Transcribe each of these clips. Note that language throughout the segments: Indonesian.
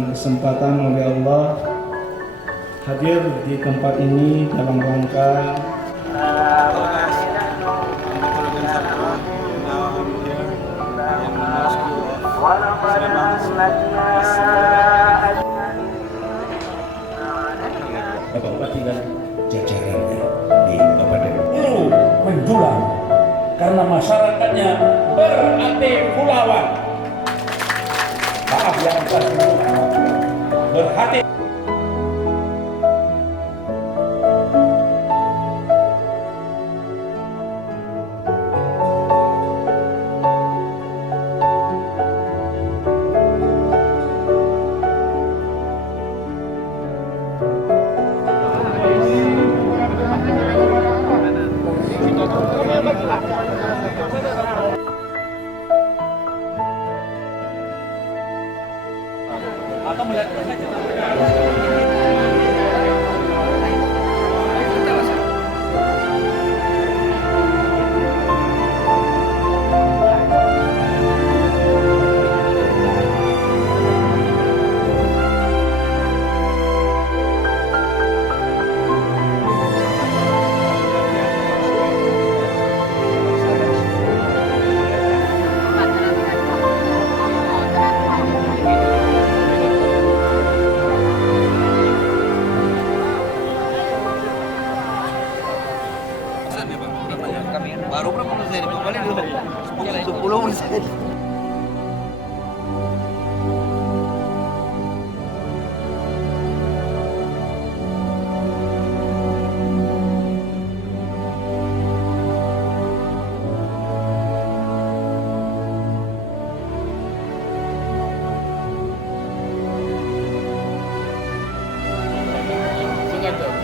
diberikan kesempatan oleh Allah hadir di tempat ini dalam rangka Bapak tinggal jajarannya di Kabupaten perlu menjulang karena masyarakatnya berhati pulauan. Maaf yang berhati. Atau melihat baru berapa menit saya kembali dulu 10 menit saya.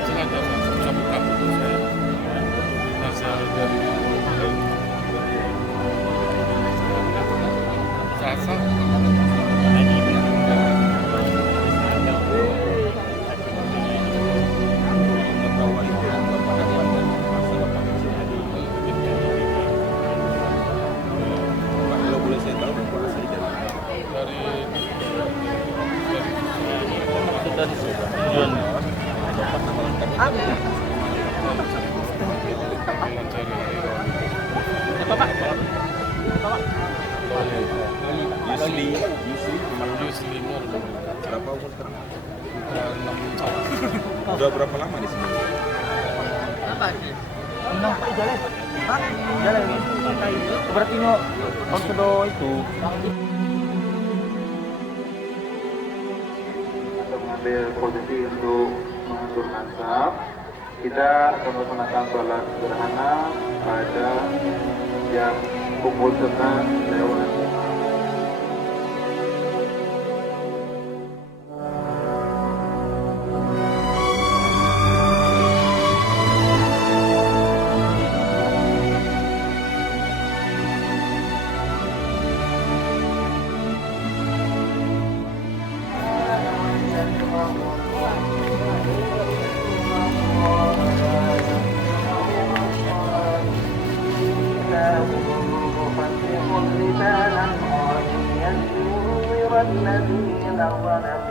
Sengaja saya buka buku saya asal dari Sasa kalau boleh saya tahu Bapak asli dari dari tujuan Bapak nama lengkapnya Yusli Nur berapa umur sekarang? 6 tahun. Udah berapa lama di sini? Nampak jalan. Hah? Jalan ini. Berarti no konsedo itu. Untuk mengambil posisi untuk mengaturkan saf, kita akan melaksanakan sholat sederhana pada jam pukul 11 lewat. الذين ظلموا